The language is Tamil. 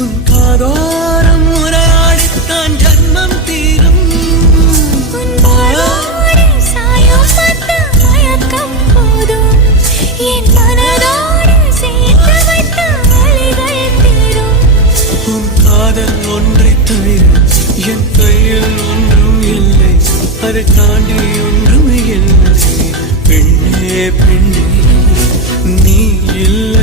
உன் காதோரம் உரையாடித்தான் ஜன்மம் தீரும். உன் வாழோடு சாயம் பார்த்த மயக்கம் போதும் என் மனதோடு சேர்த்து வைத்த வழிகள் தீரும். உன் காதல் ஒன்றை தவிர என் கையில் ஒன்றும் இல்லை, அதை தாண்டி ஒன்றும் இல்லை. பெண்ணே பெண்ணே நீ இல்லை.